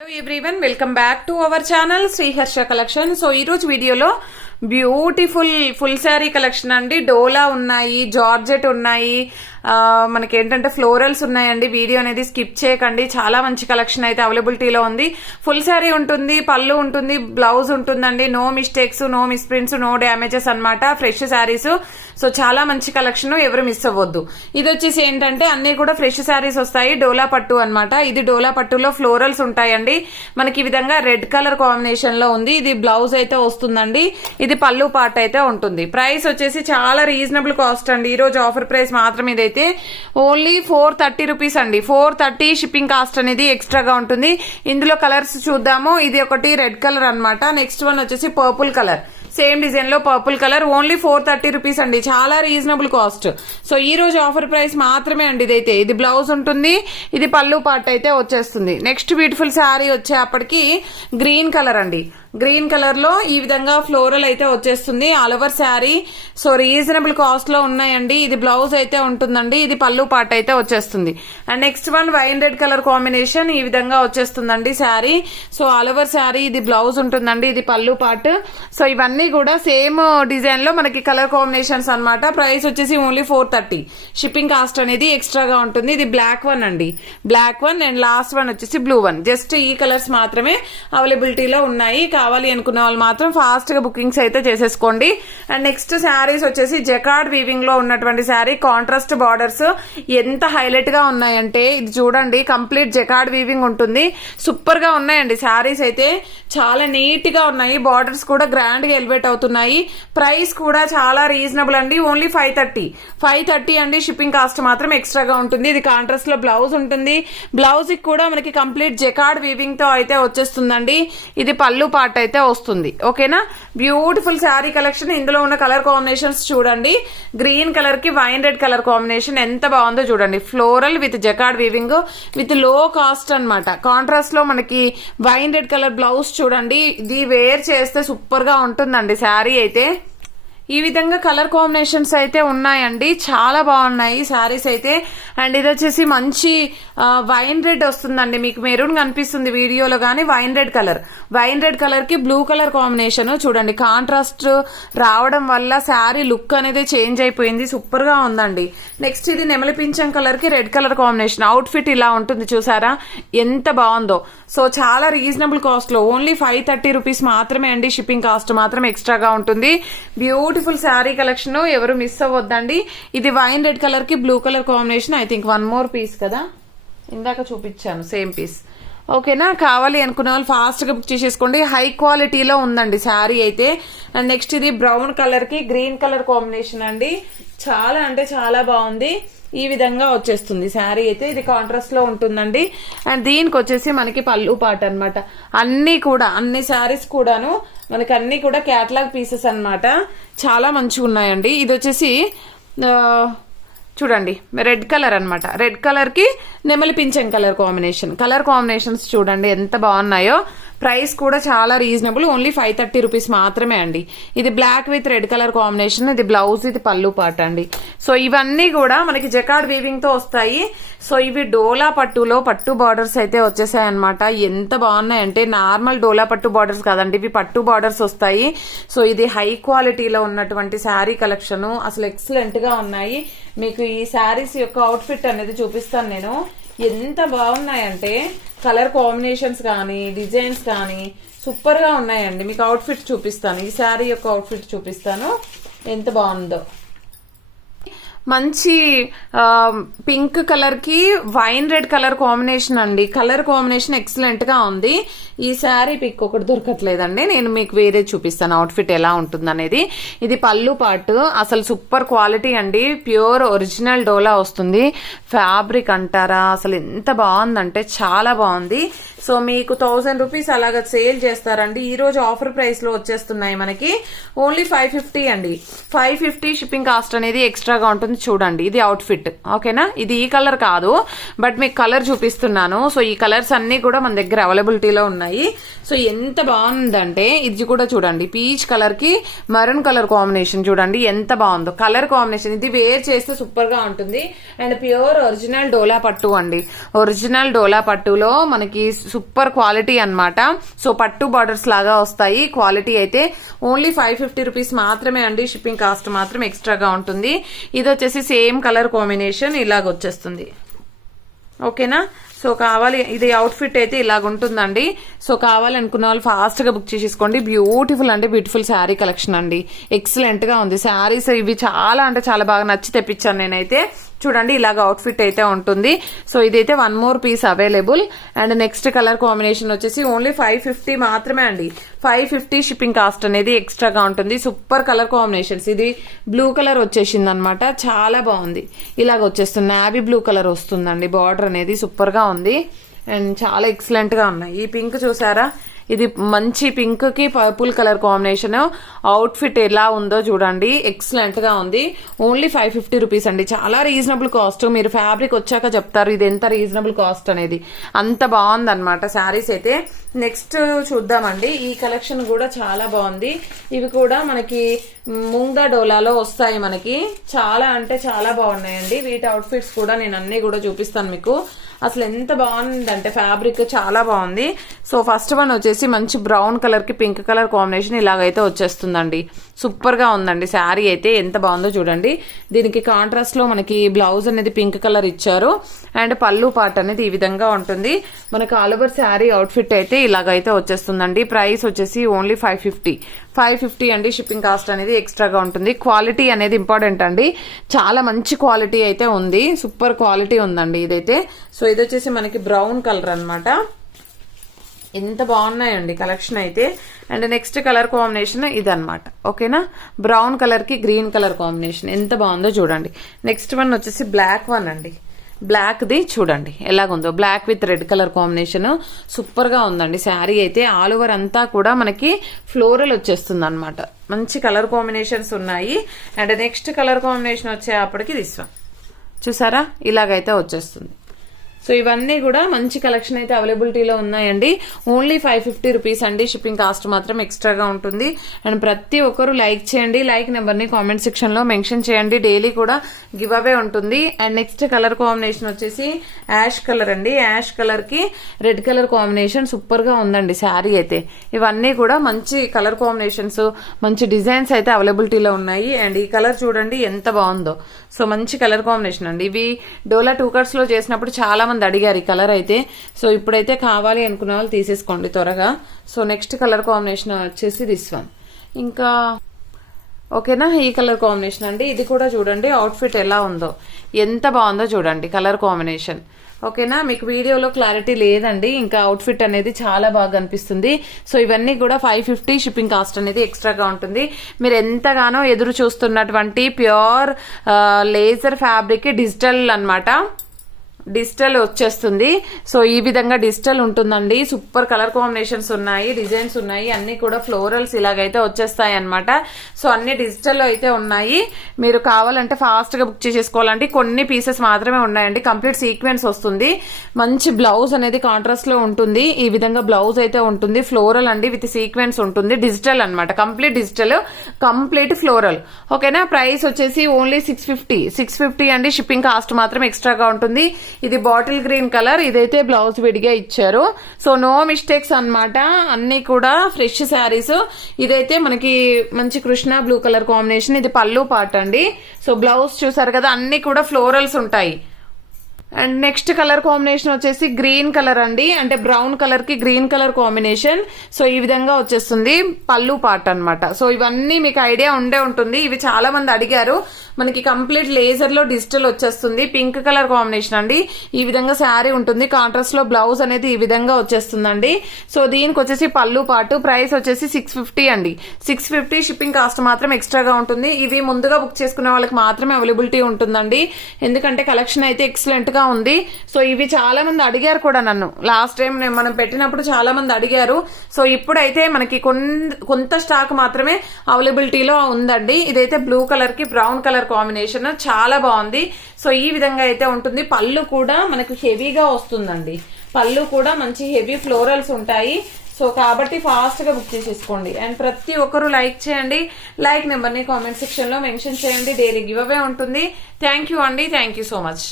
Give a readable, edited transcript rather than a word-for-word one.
Hello everyone, welcome back to our channel Sri Harsha Collection. So ee roju video lo beautiful full sari collection అండి. డోలా ఉన్నాయి, georgette ఉన్నాయి, మనకి ఏంటంటే florals ఉన్నాయండి. Video అనేది స్కిప్ చేయకండి, చాలా మంచి కలెక్షన్ అయితే అవైలబిలిటీలో ఉంది. ఫుల్ శారీ ఉంటుంది, పళ్ళు ఉంటుంది, బ్లౌజ్ ఉంటుందండి. No mistakes, no misprints, no damages అన్నమాట. ఫ్రెష్ శారీస్. సో చాలా మంచి కలెక్షన్, ఎవరు మిస్ అవ్వద్దు. ఇది వచ్చేసి ఏంటంటే అన్ని కూడా ఫ్రెష్ శారీస్ వస్తాయి. డోలా పట్టు అన్నమాట. ఇది డోలా పట్టులో ఫ్లోరల్స్ ఉంటాయండి. మనకి ఈ విధంగా రెడ్ కలర్ కాంబినేషన్ లో ఉంది. ఇది బ్లౌజ్ అయితే వస్తుందండి. ఇది పళ్ళు పార్ట్ అయితే ఉంటుంది. ప్రైస్ వచ్చేసి చాలా రీజనబుల్ కాస్ట్ అండి. ఈ రోజు ఆఫర్ ప్రైస్ మాత్రం ఇదైతే ఓన్లీ 430 రూపీస్ అండి. 430 షిప్పింగ్ కాస్ట్ అనేది ఎక్స్ట్రాగా ఉంటుంది. ఇందులో కలర్స్ చూద్దాము. ఇది ఒకటి రెడ్ కలర్ అన్నమాట. నెక్స్ట్ వన్ వచ్చేసి పర్పుల్ కలర్, సేమ్ డిజైన్ లో పర్పుల్ కలర్. ఓన్లీ 430 రూపీస్ అండి, చాలా రీజనబుల్ కాస్ట్. సో ఈ రోజు ఆఫర్ ప్రైస్ మాత్రమే అండి ఇదైతే. ఇది బ్లౌజ్ ఉంటుంది, ఇది పళ్ళు పార్ట్ అయితే వచ్చేస్తుంది. నెక్స్ట్ బ్యూటిఫుల్ శారీ వచ్చేప్పటికి గ్రీన్ కలర్ అండి. గ్రీన్ కలర్ లో ఈ విధంగా ఫ్లోరల్ అయితే వచ్చేస్తుంది. All over sari. So reasonable cost లో ఉన్నాయండి. ఇది బ్లౌజ్ అయితే ఉంటుందండి, ఇది పళ్ళు పార్ట్ అయితే వచ్చేస్తుంది. And next one wine red colour combination ఈ విధంగా వచ్చేస్తుందండి sari. So all over sari, ఇది బ్లౌజ్ ఉంటుందండి, ఇది పళ్ళు పార్ట్. సో ఇవన్నీ కూడా సేమ్ డిజైన్ లో మనకి కలర్ కాంబినేషన్స్ అన్నమాట. ప్రైస్ వచ్చేసి ఓన్లీ 430. షిప్పింగ్ కాస్ట్ అనేది ఎక్స్ట్రాగా ఉంటుంది. ఇది బ్లాక్ వన్ అండి, black one. And last one వచ్చేసి బ్లూ వన్. జస్ట్ ఈ కలర్స్ మాత్రమే అవైలబిలిటీలో ఉన్నాయి. కావాలి అనుకునే వాళ్ళు మాత్రం ఫాస్ట్ గా బుకింగ్స్ అయితే చేసేసుకోండి. అండ్ నెక్స్ట్ శారీస్ వచ్చేసి జకార్డ్ వీవింగ్ లో ఉన్నటువంటి శారీ. కాంట్రాస్ట్ బార్డర్స్ ఎంత హైలైట్ గా ఉన్నాయంటే ఇది చూడండి, కంప్లీట్ జకార్డ్ వీవింగ్ ఉంటుంది. సూపర్ గా ఉన్నాయండి శారీస్ అయితే, చాలా నీట్ గా ఉన్నాయి. బార్డర్స్ కూడా గ్రాండ్ గా ఎలివేట్ అవుతున్నాయి. ప్రైస్ కూడా చాలా రీజనబుల్ అండి. ఓన్లీ 530 అండి. షిప్పింగ్ కాస్ట్ మాత్రం ఎక్స్ట్రాగా ఉంటుంది. ఇది కాంట్రాస్ట్ లో బ్లౌజ్ ఉంటుంది. బ్లౌజ్ కి కూడా మనకి కంప్లీట్ జకార్డ్ వీవింగ్ తో అయితే వచ్చేస్తుందండి. ఇది పళ్ళు పార్ట్ అయితే వస్తుంది. ఓకేనా, బ్యూటిఫుల్ శారీ కలెక్షన్. ఇందులో ఉన్న కలర్ కాంబినేషన్స్ చూడండి. గ్రీన్ కలర్ కి వైన్ రెడ్ కలర్ కాంబినేషన్ ఎంత బాగుందో చూడండి. Floral with jacquard weaving with లో కాస్ట్ అన్నమాట. కాంట్రాస్ట్ లో మనకి వైన్ రెడ్ కలర్ బ్లౌజ్ చూడండి. ఇది వేర్ చేస్తే సూపర్ గా ఉంటుందండి శారీ అయితే. ఈ విధంగా కలర్ కాంబినేషన్స్ అయితే ఉన్నాయండి, చాలా బాగున్నాయి శారీస్ అయితే. అండ్ ఇది వచ్చేసి మంచి వైన్ రెడ్ వస్తుందండి. మీకు మెరూన్ కనిపిస్తుంది వీడియోలో గానీ వైన్ రెడ్ కలర్ కి బ్లూ కలర్ కాంబినేషన్ చూడండి. కాంట్రాస్ట్ రావడం వల్ల శారీ లుక్ అనేది చేంజ్ అయిపోయింది. సూపర్ గా ఉందండి. నెక్స్ట్ ఇది నెమలి పింఛం కలర్ కి red colour combination. Out fit ఇలా ఉంటుంది, చూసారా ఎంత బాగుందో. సో చాలా రీజనబుల్ కాస్ట్ లో ఓన్లీ 530 రూపీస్ మాత్రమే అండి. షిప్పింగ్ కాస్ట్ మాత్రం ఎక్స్ట్రాగా ఉంటుంది. బ్యూటిఫుల్ శారీ కలెక్షన్, ఎవరు మిస్ అవ్వద్దండి. ఇది వైన్ రెడ్ కలర్ కి blue colour combination. I think one more piece కదా, ఇందాక చూపించాను సేమ్ పీస్. ఓకేనా, కావాలి అనుకునే వాళ్ళు ఫాస్ట్ గా బుక్ చేసేసుకోండి. హై క్వాలిటీలో ఉందండి శారీ అయితే. అండ్ నెక్స్ట్ ఇది బ్రౌన్ కలర్ కి గ్రీన్ కలర్ కాంబినేషన్ అండి. చాలా అంటే చాలా బాగుంది. ఈ విధంగా వచ్చేస్తుంది శారీ అయితే. ఇది కాంట్రాస్ట్ లో ఉంటుందండి. అండ్ దీనికి వచ్చేసి మనకి పళ్ళు పాట అన్నమాట. అన్ని శారీస్ కూడాను మనకి అన్ని కూడా క్యాటలాగ్ పీసెస్ అన్నమాట. చాలా మంచిగా ఉన్నాయండి. ఇది వచ్చేసి చూడండి రెడ్ కలర్ అన్నమాట. రెడ్ కలర్ కి నెమలి పింఛం కలర్ కాంబినేషన్స్ చూడండి ఎంత బాగున్నాయో. ప్రైస్ కూడా చాలా రీజనబుల్, ఓన్లీ 530 రూపీస్ మాత్రమే అండి. ఇది black with red colour combination, ఇది బ్లౌజ్, ఇది పళ్ళు పాట అండి. సో ఇవన్నీ కూడా మనకి జకార్డ్ వీవింగ్ తో వస్తాయి. సో ఇవి డోలా పట్టులో పట్టు బార్డర్స్ అయితే వచ్చేసాయి అనమాట. ఎంత బాగున్నాయంటే నార్మల్ డోలా పట్టు బార్డర్స్ కాదండి, ఇవి పట్టు బార్డర్స్ వస్తాయి. సో ఇది హై క్వాలిటీలో ఉన్నటువంటి శారీ కలెక్షన్, అసలు ఎక్సలెంట్ గా ఉన్నాయి. మీకు ఈ శారీస్ యొక్క అవుట్ ఫిట్ అనేది చూపిస్తాను నేను. ఎంత బాగున్నాయంటే కలర్ కాంబినేషన్స్ కానీ డిజైన్స్ కానీ సూపర్ గా ఉన్నాయండి. మీకు అవుట్ ఫిట్ చూపిస్తాను, ఈ శారీ యొక్క అవుట్ ఫిట్ చూపిస్తాను ఎంత బాగుందో. మంచి పింక్ కలర్ కి వైన్ రెడ్ కలర్ కాంబినేషన్ అండి. కలర్ కాంబినేషన్ ఎక్సలెంట్ గా ఉంది. ఈ శారీ పిక్ ఒకటి దొరకట్లేదండి, నేను మీకు వేరే చూపిస్తాను అవుట్ ఫిట్ ఎలా ఉంటుంది అనేది. ఇది పళ్ళు పార్ట్, అసలు సూపర్ క్వాలిటీ అండి. ప్యూర్ ఒరిజినల్ డోలా వస్తుంది. ఫ్యాబ్రిక్ అంటారా, అసలు ఎంత బాగుందంటే చాలా బాగుంది. సో మీకు 1000 రూపీస్ అలాగా సేల్ చేస్తారండి. ఈ రోజు ఆఫర్ ప్రైస్ లో వచ్చేస్తున్నాయి మనకి. ఓన్లీ 550 అండి. 550 షిప్పింగ్ కాస్ట్ అనేది ఎక్స్ట్రాగా ఉంటుంది. చూడండి, ఇది అవుట్ఫిట్. ఓకేనా, ఇది ఈ కలర్ కాదు, బట్ మీకు కలర్ చూపిస్తున్నాను. సో ఈ కలర్స్ అన్ని కూడా మన దగ్గర అవైలబిలిటీలో ఉన్నాయి. సో ఎంత బాగుందంటే ఇది కూడా చూడండి, పీచ్ కలర్ కి మరూన్ కలర్ కాంబినేషన్ చూడండి ఎంత బాగుందో. కలర్ కాంబినేషన్ ఇది వేర్ చేస్తే సూపర్ గా ఉంటుంది. అండ్ ప్యూర్ ఒరిజినల్ డోలా పట్టు అండి. ఒరిజినల్ డోలా పట్టులో మనకి సూపర్ క్వాలిటీ అన్నమాట. సో పట్టు బార్డర్స్ లాగా వస్తాయి. క్వాలిటీ అయితే ఓన్లీ 550 రూపీస్ మాత్రమే అండి. షిప్పింగ్ కాస్ట్ మాత్రం ఎక్స్ట్రాగా ఉంటుంది. ఇది వచ్చేసి సేమ్ కలర్ కాంబినేషన్ ఇలాగ వచ్చేస్తుంది. ఓకేనా, సో కావాలి, ఇది అవుట్ఫిట్ అయితే ఇలాగ ఉంటుందండి. సో కావాలనుకున్న వాళ్ళు ఫాస్ట్ గా బుక్ చేసేసుకోండి. బ్యూటిఫుల్ అంటే బ్యూటిఫుల్ శారీ కలెక్షన్ అండి. ఎక్సలెంట్ గా ఉంది శారీస్. ఇవి చాలా అంటే చాలా బాగా నచ్చి తెప్పించాను నేనైతే. చూడండి ఇలాగ అవుట్ఫిట్ అయితే ఉంటుంది. సో ఇదైతే 1 more piece available. And next colour combination వచ్చేసి ఓన్లీ 550 మాత్రమే అండి. 550 షిప్పింగ్ కాస్ట్ అనేది ఎక్స్ట్రాగా ఉంటుంది. Super colour combinations. ఇది బ్లూ కలర్ వచ్చేసింది అనమాట, చాలా బాగుంది. ఇలాగ వచ్చేస్తుంది, నావీ బ్లూ కలర్ వస్తుందండి. బార్డర్ అనేది సూపర్ గా ఉంది అండ్ చాలా ఎక్సలెంట్ గా ఉన్నాయి. ఈ పింక్ చూసారా, ఇది మంచి పింక్ కి పర్పుల్ కలర్ కాంబినేషన్. అవుట్ఫిట్ ఎలా ఉందో చూడండి, ఎక్సలెంట్ గా ఉంది. ఓన్లీ 550 రూపీస్ అండి. చాలా రీజనబుల్ కాస్ట్. మీరు ఫ్యాబ్రిక్ వచ్చాక చెప్తారు ఇది ఎంత రీజనబుల్ కాస్ట్ అనేది. అంత బాగుంది అనమాట శారీస్ అయితే. నెక్స్ట్ చూద్దామండి, ఈ కలెక్షన్ కూడా చాలా బాగుంది. ఇవి కూడా మనకి ముంగా డోలాలో వస్తాయి మనకి. చాలా అంటే చాలా బాగున్నాయండి. వీటి అవుట్ఫిట్స్ కూడా నేను అన్ని కూడా చూపిస్తాను మీకు. అసలు ఎంత బాగుందంటే ఫ్యాబ్రిక్ చాలా బాగుంది. సో ఫస్ట్ వన్ వచ్చేసి మంచి బ్రౌన్ కలర్ కి పింక్ కలర్ కాంబినేషన్ ఇలాగైతే వచ్చేస్తుందండి. సూపర్ గా ఉందండి శారీ అయితే, ఎంత బాగుందో చూడండి. దీనికి కాంట్రాస్ట్ లో మనకి బ్లౌజ్ అనేది పింక్ కలర్ ఇచ్చారు అండ్ పళ్ళు పార్ట్ అనేది ఈ విధంగా ఉంటుంది. మనకు ఆల్ ఓవర్ శారీ అవుట్ఫిట్ అయితే ఇలాగైతే వచ్చేస్తుందండి. ప్రైస్ వచ్చేసి ఓన్లీ 550 అండి. షిప్పింగ్ కాస్ట్ అనేది ఎక్స్ట్రాగా ఉంటుంది. క్వాలిటీ అనేది ఇంపార్టెంట్ అండి. చాలా మంచి క్వాలిటీ అయితే ఉంది, సూపర్ క్వాలిటీ ఉందండి ఇదైతే. సో ఇది వచ్చేసి మనకి బ్రౌన్ కలర్ అన్నమాట. ఎంత బాగున్నాయండి కలెక్షన్ అయితే. అండ్ నెక్స్ట్ కలర్ కాంబినేషన్ ఇదన్నమాట. ఓకేనా, బ్రౌన్ కలర్ కి గ్రీన్ కలర్ కాంబినేషన్ ఎంత బాగుందో చూడండి. నెక్స్ట్ వన్ వచ్చేసి బ్లాక్ వన్ అండి. బ్లాక్ ది చూడండి ఎలాగుందో, black with red colour combination super గా ఉందండి శారీ అయితే. ఆల్ ఓవర్ అంతా కూడా మనకి ఫ్లోరల్ వచ్చేస్తుంది అనమాట. మంచి కలర్ కాంబినేషన్స్ ఉన్నాయి. అండ్ నెక్స్ట్ కలర్ కాంబినేషన్ వచ్చేప్పటికి దిస్ వన్ చూసారా, ఇలాగైతే వచ్చేస్తుంది. సో ఇవన్నీ కూడా మంచి కలెక్షన్ అయితే అవైలబిలిటీలో ఉన్నాయండి. ఓన్లీ 550 రూపీస్ అండి. షిప్పింగ్ కాస్ట్ మాత్రం ఎక్స్ట్రాగా ఉంటుంది. అండ్ ప్రతి ఒక్కరు లైక్ చేయండి. లైక్ నెంబర్ ని కామెంట్ సెక్షన్ లో మెన్షన్ చేయండి. డైలీ కూడా గివ్ అవే ఉంటుంది. అండ్ నెక్స్ట్ కలర్ కాంబినేషన్ వచ్చేసి యాష్ కలర్ అండి. యాష్ కలర్ కి రెడ్ కలర్ కాంబినేషన్ సూపర్ గా ఉందండి శారీ అయితే. ఇవన్నీ కూడా మంచి కలర్ కాంబినేషన్స్, మంచి డిజైన్స్ అయితే అవైలబిలిటీలో ఉన్నాయి. అండ్ ఈ కలర్ చూడండి ఎంత బాగుందో. సో మంచి కలర్ కాంబినేషన్ అండి. ఇవి డోలా 2 కట్స్ లో చేసినప్పుడు చాలా మంది అడిగారు ఈ కలర్ అయితే. సో ఇప్పుడైతే కావాలి అనుకున్న వాళ్ళు తీసేసుకోండి త్వరగా. సో నెక్స్ట్ కలర్ కాంబినేషన్ వచ్చేసి దిస్ వన్. ఇంకా ఓకేనా, ఈ కలర్ కాంబినేషన్ అండి. ఇది కూడా చూడండి అవుట్ఫిట్ ఎలా ఉందో, ఎంత బాగుందో చూడండి కలర్ కాంబినేషన్. ఓకేనా, మీకు వీడియోలో క్లారిటీ లేదండి, ఇంకా అవుట్ఫిట్ అనేది చాలా బాగా అనిపిస్తుంది. సో ఇవన్నీ కూడా 550 షిప్పింగ్ కాస్ట్ అనేది ఎక్స్ట్రాగా ఉంటుంది. మీరు ఎంతగానో ఎదురు చూస్తున్నటువంటి ప్యూర్ లేజర్ ఫ్యాబ్రిక్ డిజిటల్ అన్నమాట. డిజిటల్ వచ్చేస్తుంది. సో ఈ విధంగా డిజిటల్ ఉంటుందండి. సూపర్ కలర్ కాంబినేషన్స్ ఉన్నాయి, డిజైన్స్ ఉన్నాయి, అన్ని కూడా ఫ్లోరల్స్ ఇలాగైతే వచ్చేస్తాయి అనమాట. సో అన్ని డిజిటల్ అయితే ఉన్నాయి. మీరు కావాలంటే ఫాస్ట్ గా బుక్ చేసేసుకోవాలంటే కొన్ని పీసెస్ మాత్రమే ఉన్నాయండి. కంప్లీట్ సీక్వెన్స్ వస్తుంది. మంచి బ్లౌజ్ అనేది కాంట్రాస్ట్ లో ఉంటుంది. ఈ విధంగా బ్లౌజ్ అయితే ఉంటుంది. ఫ్లోరల్ అండి విత్ సీక్వెన్స్ ఉంటుంది. డిజిటల్ అనమాట, కంప్లీట్ డిజిటల్, కంప్లీట్ ఫ్లోరల్. ఓకేనా, ప్రైస్ వచ్చేసి ఓన్లీ 650 అండి. షిప్పింగ్ కాస్ట్ మాత్రం ఎక్స్ట్రాగా ఉంటుంది. ఇది బాటిల్ గ్రీన్ కలర్, ఇదైతే బ్లౌజ్ విడిగా ఇచ్చారు. సో నో మిస్టేక్స్ అన్నమాట, అన్ని కూడా ఫ్రెష్ శారీస్. ఇదైతే మనకి మంచి కృష్ణ బ్లూ కలర్ కాంబినేషన్. ఇది పళ్ళు పార్ట్ అండి. సో బ్లౌజ్ చూసారు కదా, అన్ని కూడా ఫ్లోరల్స్ ఉంటాయి. అండ్ నెక్స్ట్ కలర్ కాంబినేషన్ వచ్చేసి గ్రీన్ కలర్ అండి. అంటే బ్రౌన్ కలర్ కి గ్రీన్ కలర్ కాంబినేషన్. సో ఈ విధంగా వచ్చేస్తుంది పళ్ళు పార్ట్ అన్నమాట. సో ఇవన్నీ మీకు ఐడియా ఉండే ఉంటుంది. ఇవి చాలా మంది అడిగారు. మనకి కంప్లీట్ లేజర్ లో డిజిటల్ వచ్చేస్తుంది. పింక్ కలర్ కాంబినేషన్ అండి. ఈ విధంగా శారీ ఉంటుంది. కాంట్రాస్ట్ లో బ్లౌజ్ అనేది ఈ విధంగా వచ్చేస్తుందండి. సో దీనికి వచ్చేసి పళ్ళు పాటు. ప్రైస్ వచ్చేసి 650 అండి. 650 షిప్పింగ్ కాస్ట్ మాత్రం ఎక్స్ట్రాగా ఉంటుంది. ఇవి ముందుగా బుక్ చేసుకునే వాళ్ళకి మాత్రమే అవైలబిలిటీ ఉంటుందండి. ఎందుకంటే కలెక్షన్ అయితే ఎక్సలెంట్ గా గా ఉంది. సో ఇవి చాలా మంది అడిగారు కూడా నన్ను, లాస్ట్ టైం మనం పెట్టినప్పుడు చాలా మంది అడిగారు. సో ఇప్పుడైతే మనకి కొంత స్టాక్ మాత్రమే అవైలబిలిటీలో ఉందండి. ఇదైతే బ్లూ కలర్ కి బ్రౌన్ కలర్ కాంబినేషన్ చాలా బాగుంది. సో ఈ విధంగా అయితే ఉంటుంది. పళ్ళు కూడా మనకు హెవీగా వస్తుందండి, పళ్ళు కూడా మంచి హెవీ ఫ్లోరల్స్ ఉంటాయి. సో కాబట్టి ఫాస్ట్ గా బుక్ చేసేసుకోండి. అండ్ ప్రతి ఒక్కరు లైక్ చేయండి, లైక్ నెంబర్ ని కామెంట్ సెక్షన్ లో మెన్షన్ చేయండి. డైలీ గివ్ అవే ఉంటుంది. థ్యాంక్ యూ అండి, థ్యాంక్ యూ సో మచ్.